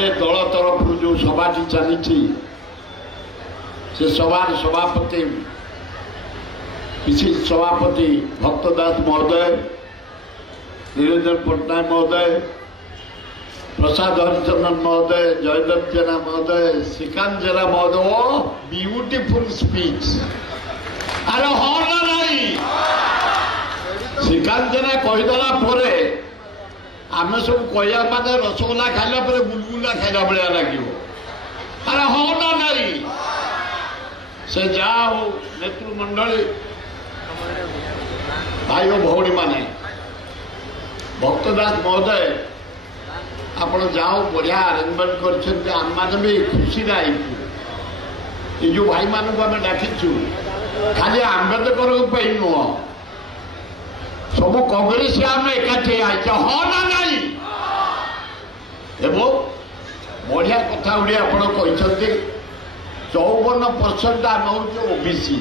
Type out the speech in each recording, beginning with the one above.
कॉंग्रेस दल तरफ जो सभाटी चली से सभार सभापति पिछले सभापति भक्तदास महोदय, निरंजन पट्टनायक महोदय, प्रसाद हरिचंदन महोदय, जयदेव जेना महोदय, श्रीकांत जेना महोदय, ब्यूटीफुल स्पीच। अरे हाँ ना नहीं श्रीकांत जेना कहीदेला आम सब कह माने रसगोला खाइला बुलबुला खाइला भाया लगे। अरे हाँ ना नहीं से जा हो नेतृमंडली भाई और भौणी माने भक्तदास महोदय आप जाओ बढ़िया अरेंजमेंट कर भी खुशी ये जो भाई मानक आम डाकिचु खाली आंबेडकर नुह सब कांग्रेस आम एकाठी आई हाँ ना नहीं बढ़िया कथा गुड़ी आप 54% आम हूँ ओबीसी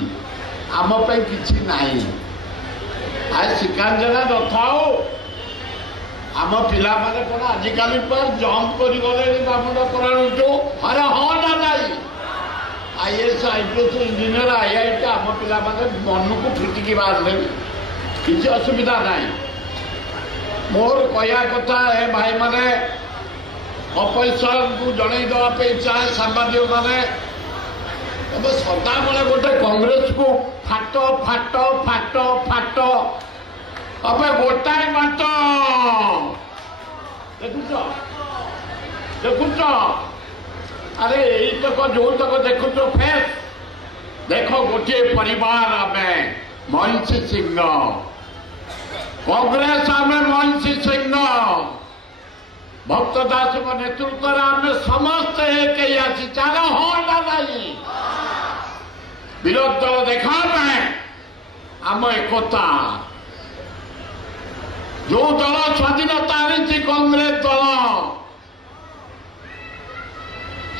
आम कि नहीं आज श्रीकांत जेना न थाओ आम पिला माने कौन आजिकल जंप कर गले अरे हाँ ना नहीं आईएएस आईपीएस इंजीनियर आईआईटी आम पिला माने मन को फिटिकी बाहर किसी असुविधा नहीं। मोर कहया कथा है भाई माने अपोजिशन को जन देवाई चाहे सांबादिक मैंने सदा बेले गोटे कांग्रेस को फाट फाट फाट फाट अब गोटाए बाट देखुच देखुच अरे यही तक जो तक देखुच फेस देख गोटे परिवार आम महिषी सिंह कांग्रेस आम महिषी सिंह भक्तदास नेतृत्व आम समस्त एक आसी चाल हाँ ना नहीं विरोध दल देखा आम एकता जो दल स्वाधीनता आनी कांग्रेस दल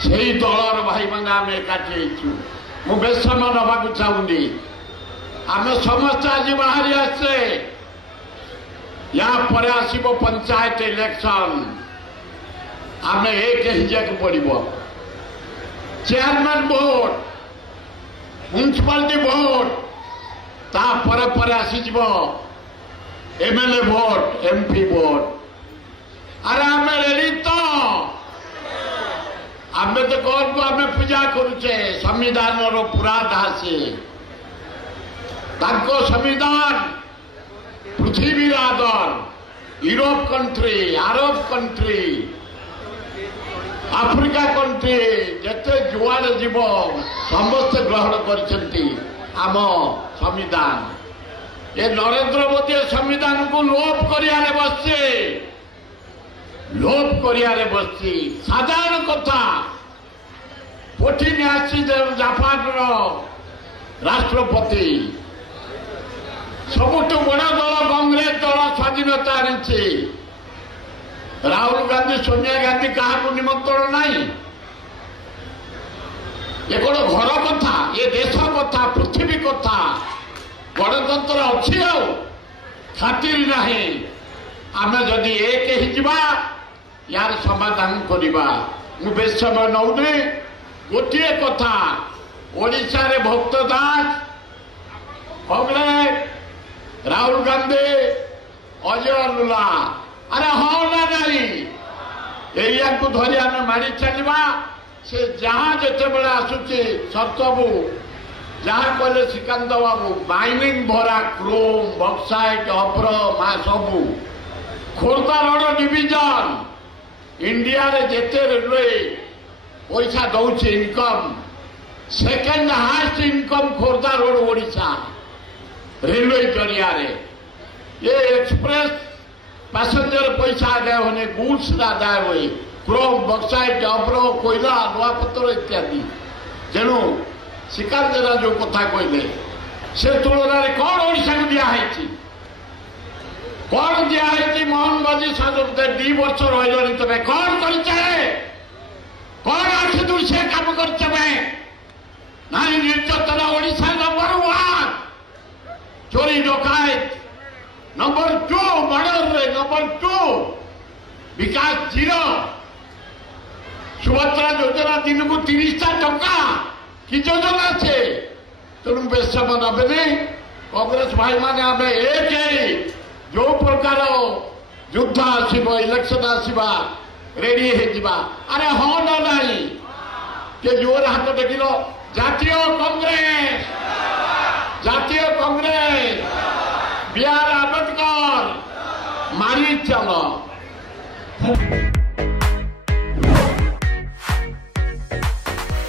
से दलर भाई मैंने आम एकाठी मु बेस समय नवा चाहूनी आम समस्त आज बाहरी आसे या पर आसो पंचायत इलेक्शन आम एक हिजाक पड़ो चेयरमैन भोट म्यूनिसिपालिटी भोट तापर आसीज एमएलए भोट एमपी भोट अरे आम रेडी तो आम तो कौन को आम पूजा करुचे संविधान पूरा दासी संविधान पृथ्वी आदर यूरोप कंट्री आरब कंट्री आफ्रिका कंट्री जिते जुआड़े जीव समस्त ग्रहण कर संविधान ये नरेंद्र मोदी संविधान को लोप करियारे बसची साधारण कथा पुटिन आसी जापान राष्ट्रपति सबुठ बड़ दल कांग्रेस दल स्वाधीनता आनी राहुल गांधी सोनिया गांधी क्या निमंत्रण नहीं ये कौन घर कथा ये देश कथा पृथ्वी कथा गणतंत्र अच्छी खातिर नहीं आम जदि एक यार समाधान करवा मु बेस समय नौनी गोटे कथा ओडिशा रे भक्तदास कांग्रेस राहुल गांधी अजय लुला अरे हाँ ना नहीं एरिया को धरी आम मारी चलवा से जहाँ जिते बड़े आसुचे सबू जहाँ कहले श्रीकांत बाबू माइनिंग भरा क्रोम बक्साइट अपर मा सबू खोर्धा रोड डिविजन इंडिया रे जेते रेलवे पैसा दौर income second highest income Khordha road Odisha railway जरिया ये एक्सप्रेस पैसेंजर पैसा आदाय होने गुड्स आदाय हुए क्रोम बक्साइट अब्र कोयला लुहापतर इत्यादि तेणु श्रीकांत जेना जो कथा कहले से तुलन में कौन ओडिशा को दिखाई कौन दिखाई मोहन बाजी साधु 2 वर्ष रही तुम्हें कौन कर कौन आखि दूर काम कर निर्यातना ओडिशा नंबर 1 चोरी डकायत नंबर 2 मर्डर नंबर 2 विकास 0 सुभद्रा योजना दिन को 30टा टंका कि योजना से तेणु बेसम नबे कांग्रेस भाई माने आम एक जो प्रकार युद्ध आसब इलेक्शन आसवा रेडी हो अरे हाँ ना नहीं के जोर हाथ टेकिल जातीय कांग्रेस बी आर आंबेडकर मारी चल